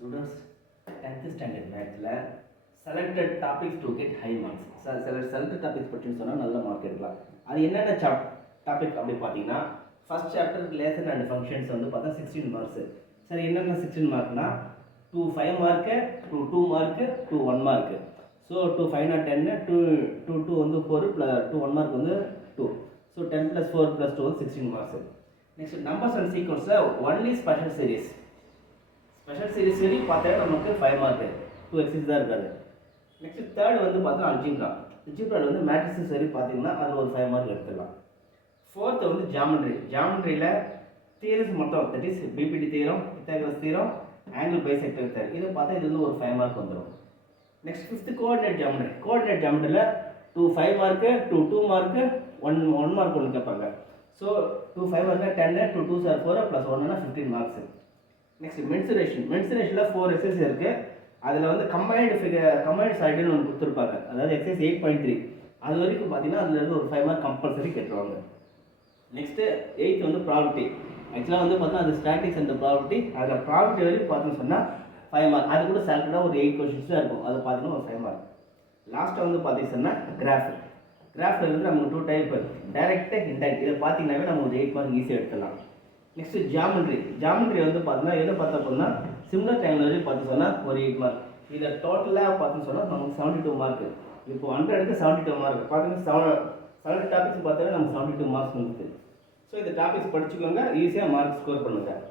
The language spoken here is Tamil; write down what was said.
Students, 10th standard mathல selected topics to get high marks. selected topics பற்றின்னு சொன்னால் நல்ல மார்க் எடுக்கலாம். அது என்னென்ன டாபிக் அப்படி பார்த்தீங்கன்னா first chapter relation and functions வந்து பார்த்தா 16 மார்க்ஸ். சரி, என்னென்ன 16 மார்க்னா 2 5 மார்க்கு, 2 2 மார்க்கு, 2 1 மார்க்கு. ஸோ 2 5 10, 2 2 வந்து 4 2 1 மார்க் வந்து 2. ஸோ 10 + 4 + 2 வந்து 16 மார்க்ஸ். நெக்ஸ்ட் நம்பர்ஸ் அண்ட் சீக்வன்ஸில் only special series. Special series வரையும் பார்த்தா நமக்கு 5 மார்க்கு, 2 எக்ஸைஸ் தான் இருக்காது. நெக்ஸ்ட் தேர்ட் வந்து பார்த்தா அல்ஜிப்ராவில் வந்து மேட்ரிக்ஸ் சரி பார்த்தீங்கன்னா அதில் ஒரு 5 மார்க் எடுத்துடலாம். ஃபோர்த்து வந்து ஜாமெண்ட்ரியில் தியரிஸ் மொத்தம், that is BPT theorem, Pythagoras theorem, angle bisector theorem, இதை பார்த்தா இது வந்து ஒரு 5 மார்க் வந்துடும். நெக்ஸ்ட் ஃபிஃப்த்து கோஆர்டினேட் ஜாமெண்ட்ரியில் 2 5 மார்க்கு, 2 2 மார்க்கு, 1 மார்க் ஒன்று கேட்பாங்க. So 2 5 mark 10, 2 2s are 4 + 1 15 marks. Next மென்சுரேஷனில் 4 எக்ஸசைஸ் இருக்குது. அதில் வந்து கம்பைன்டு சாலிட்னு ஒன்று கொடுத்துருப்பாங்க, அதாவது எக்ஸசைஸ் 8.3. அது வரைக்கும் பார்த்தீங்கன்னா அதுலேருந்து ஒரு 5 மார்க் கம்பல்சரி கேட்டுருவாங்க. நெக்ஸ்ட்டு 8th வந்து ப்ராபர்ட்டி. ஆக்சுவலாக வந்து பார்த்தீங்கன்னா அது ஸ்டாட்டிக்ஸ் அண்ட் ப்ராபர்ட்டி. அதில் ப்ராபர்ட்டி வரைக்கும் பார்த்தோன்னு சொன்னால் 5 மார்க். அது கூட சால்ட்டடாக ஒரு 8 கொஷின்ஸ் தான் இருக்கும், அது பார்த்தீங்கன்னா ஒரு 5 மார்க். லாஸ்ட்டாக வந்து பார்த்தீங்கன்னா கிராஃபில் இருந்து நமக்கு 2 டைப், டைரக்ட், இன்டைரக்ட். இதை பார்த்தீங்கன்னாவே நம்ம ஒரு 8 மார்க் ஈஸியாக எடுத்துடலாம். நெக்ஸ்ட்டு ஜாமெண்ட்ரி வந்து பார்த்தீங்கன்னா எதை பார்த்தா போனால் சிம்லர் ட்ரையாங்கிள் வரையும் பார்த்து சொன்னால் ஒரு 8 மார்க். இதை டோட்டலாக பார்த்துன்னு சொன்னால் நமக்கு 72 மார்க். இப்போ 100க்கு 72 மார்க் பார்த்தீங்கன்னா 7 டாபிக்ஸ் பார்த்தா நமக்கு 72 மார்க்ஸ் வந்துது. ஸோ இந்த டாபிக்ஸ் படிச்சுக்கோங்க, ஈஸியாக மார்க் ஸ்கோர் பண்ணுங்கள்.